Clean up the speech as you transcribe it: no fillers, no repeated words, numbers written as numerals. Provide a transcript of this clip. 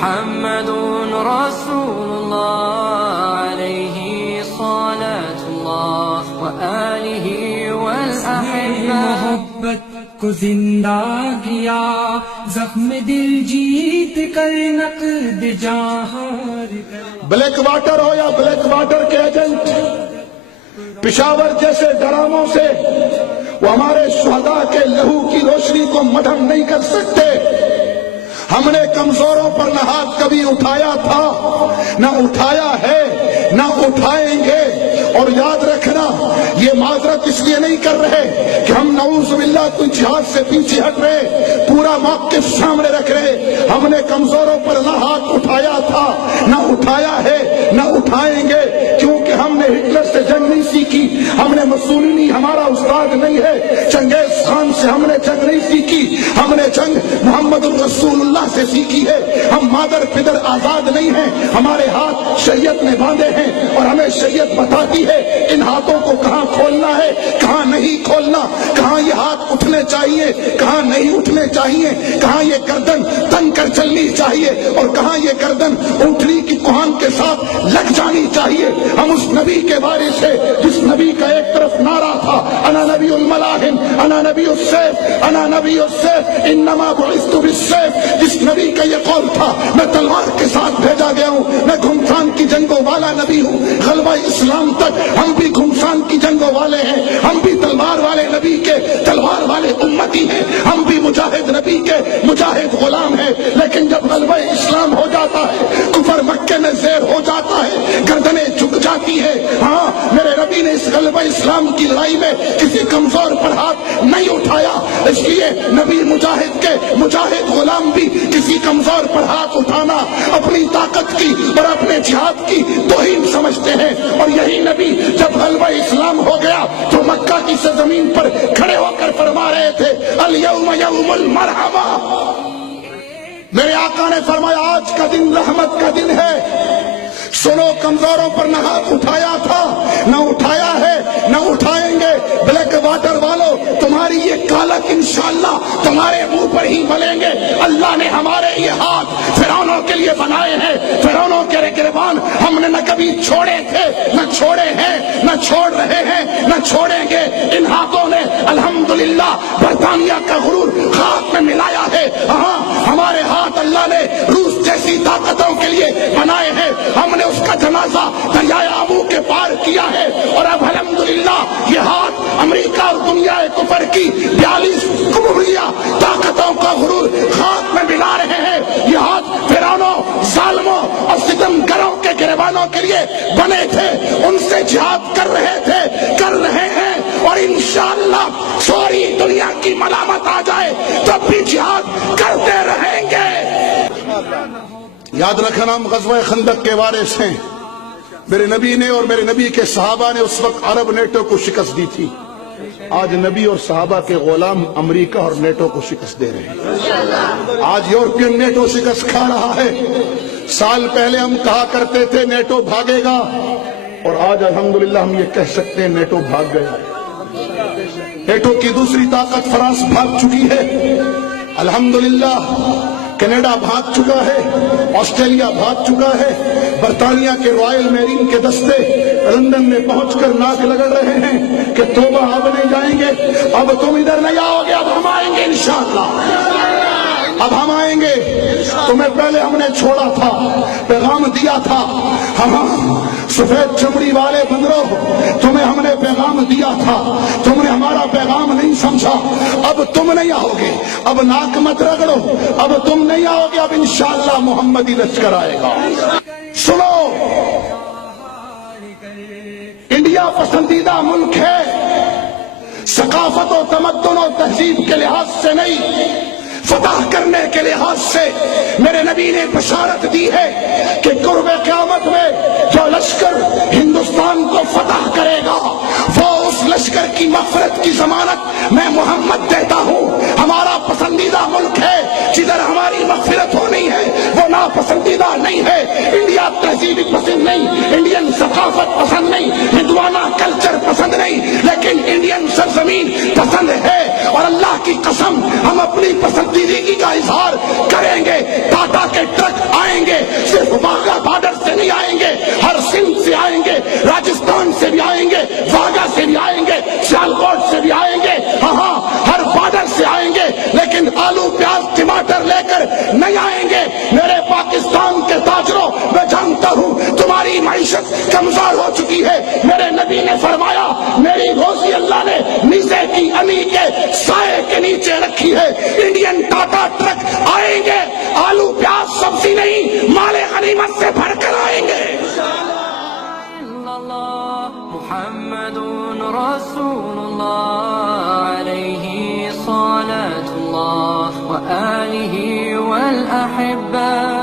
محمد رسول الله عليه صلاة الله وآله والأحبة محبت کو زندہ کیا، زخم دل جیت کر نقد جہار کر۔ بلیک واٹر ہو یا بلیک واٹر کے ایجنٹ، پشاور جیسے ڈراموں سے وہ ہمارے شہداء کے لہو کی روشنی کو مدھم نہیں کر سکتے۔ ہم نے کمزوروں پر نہ ہاتھ کبھی اٹھایا تھا، نہ اٹھایا ہے، نہ اٹھائیں گے۔ اور یاد رکھنا، یہ معذرت اس لیے نہیں کر رہے کہ ہم نعوذ باللہ کوئی جہاد سے پیچھے ہٹ رہے، پورا موقف سامنے رکھ رہے۔ ہم نے کمزوروں پر نہ ہاتھ اٹھایا تھا، نہ اٹھایا ہے، نہ اٹھائیں گے، کیونکہ ہم نے ہٹلر سے جنگ نہیں سیکھی، ہم نے مسولینی ہمارا استاد نہیں ہے، چنگیز خان سے ہم نے جنگ نہیں سیکھی، ہم نے جنگ محمد الرسول اللہ سے سیکھی ہے۔ ہم مادر پدر آزاد نہیں ہیں، ہمارے ہاتھ شریعت نے باندھے ہیں اور ہمیں شریعت بتاتی ہے ان ہاتھوں کو کہاں کھولنا ہے، کہاں نہیں کھولنا، کہاں یہ ہاتھ اٹھنے چاہیے، کہاں نہیں اٹھنے چاہیے، کہاں یہ گردن تن کر چلنی چاہیے اور کہاں یہ گردن اونٹنی کی کوہان کے ساتھ لگ جانی چاہیے۔ ہم اس نبی کے بارے سے جس نبی کا ایک طرف نعرہ تھا انا نبی الملاحم، انا نبی السیف، انا نبی السیف، انما بعثت بالسیف، جس نبی کا یہ قول تھا میں تلوار کے ساتھ بھیجا گیا ہوں، میں گھمسان کی جنگوں والا نبی ہوں۔ غلبہ اسلام تک ہم بھی گھمسان کی جنگوں والے ہیں، ہم بھی تلوار والے نبی کے تلوار والے امتی ہیں، ہم بھی مجاہد نبی کے مجاہد غلام ہیں۔ لیکن جب غلبہ اسلام ہو جاتا ہے، کفر مکے میں زیر ہو جاتا ہے، گردنیں جھک جاتی ہے۔ ہاں، میرے نبی نے اس غلبہ اسلام کی لڑائی میں کسی کمزور پر ہاتھ نہیں اٹھایا، اس لیے نبی مجاہد کے مجاہد غلام بھی کسی کمزور پر ہاتھ اٹھانا اپنی طاقت کی اور اپنے جہاد کی توہین سمجھتے ہیں۔ اور یہی نبی جب غلبہ اسلام ہو گیا تو مکہ کی سرزمین پر کھڑے ہو کر فرما رہے تھے الیوم یوم المرحمہ، میرے آقا نے فرمایا آج کا دن رحمت کا دن ہے۔ سنو، کمزوروں پر نہ ہاتھ اٹھایا تھا، نہ اٹھایا ہے، نہ اٹھائیں گے۔ بلیک واٹر والو، تمہاری یہ کالک انشاءاللہ تمہارے منہ پر ہی ملیں گے۔ اللہ نے ہمارے یہ ہاتھ فرعونوں کے لیے بنائے ہیں، فرعونوں کے گریبان ہم نے نہ کبھی چھوڑے تھے، نہ چھوڑے ہیں، نہ چھوڑ رہے ہیں، نہ چھوڑیں گے۔ ان ہاتھوں نے الحمدللہ برطانیہ کا غرور خاک میں ملایا ہے۔ ہاں، ہمارے ہاتھ اللہ نے روس جیسی طاقتوں کے لیے بنائے ہیں، ہم نے اس کا جنازہ دریائے آبو کے پار کیا ہے، اور اب الحمدللہ یہ ہاتھ امریکہ اور دنیا کفر کی 42 کفریہ طاقتوں کا غرور خاک میں ملا رہے ہیں۔ یہ ہاتھ فرعونوں، ظالموں اور ستمگروں کے گریبانوں کے لیے بنے تھے، ان سے جہاد کر رہے تھے، کر رہے ہیں، اور انشاءاللہ ساری دنیا کی ملامت آ جائے تب بھی جہاد کرتے رہیں گے۔ یاد رکھنا، ہم غزوہ خندق کے وارث ہیں۔ میرے نبی نے اور میرے نبی کے صحابہ نے اس وقت عرب نیٹو کو شکست دی تھی۔ آج نبی اور صحابہ کے غلام امریکہ اور نیٹو کو شکست دے رہے ہیں۔ آج یورپین نیٹو شکست کھا رہا ہے۔ سال پہلے ہم کہا کرتے تھے نیٹو بھاگے گا، اور آج الحمدللہ ہم یہ کہہ سکتے ہیں نیٹو بھاگ گیا۔ نیٹو کی دوسری طاقت فرانس بھاگ چکی ہے، الحمدللہ کینیڈا بھاگ چکا ہے، آسٹریلیا بھاگ چکا ہے، برطانیہ کے رائل میرین کے دستے لندن میں پہنچ کر ناک رگڑ رہے ہیں کہ توبہ اب نہیں جائیں گے، اب تم ادھر نہیں آؤ گے، اب ہم آئیں گے انشاءاللہ، اب ہم آئیں گے۔ تمہیں پہلے ہم نے چھوڑا تھا، پیغام دیا تھا، ہم سفید چمڑی والے بندروں، تمہیں ہم نے پیغام دیا تھا، تم نے ہمارا پیغام نہیں سمجھا، اب تم نہیں آؤ گے، اب ناک مت رگڑو، اب تم نہیں آؤ گے، اب انشاءاللہ محمدی لشکر آئے گا۔ سنو، انڈیا پسندیدہ ملک ہے، ثقافت و تمدن و تہذیب کے لحاظ سے نہیں، فتح کرنے کے لحاظ سے میرے نبی نے بشارت دی ہے کہ قرب قیامت میں جو لشکر ہندوستان کو فتح کرے گا وہ اس لشکر کی مغفرت کی ضمانت میں محمد دیتا ہوں۔ ہمارا پسندیدہ ملک ہے، جدھر ہماری مغفرت ہونی ہے وہ ناپسندیدہ نہیں ہے. انڈیا تہذیب پسند نہیں، انڈین ثقافت پسند نہیں، ہندوانہ کلچر پسند نہیں، لیکن انڈین سرزمین پسند ہے. اور اللہ کی قسم ہم اپنی پسندیدگی کا اظہار کریں گے. ٹاٹا کے ٹرک آئیں گے، صرف واگا بارڈر سے نہیں آئیں گے، ہر سندھ سے آئیں گے، راجستھان سے بھی آئیں گے، واگا سے بھی آئیں گے، سیالکوٹ سے بھی آئیں گے، ہاں ہر بارڈر سے آئیں گے، لیکن آلو پیاز ٹماٹر لے کر نہیں آئیں گے. میرے پاکستان کے تاجروں، میں جانتا ہوں تمہاری معیشت کمزور ہو چکی ہے. میرے نبی نے فرمایا میری روزی اللہ نے نیزے کی علی کے سائے کے نیچے رکھی ہے. انڈین ٹاٹا ٹرک آئیں گے، آلو پیاز سبزی نہیں، مال غنیمت سے بھر کر آئیں گے. محمد رسول اللہ علیہ صلاة اللہ وآلہ والأحبہ.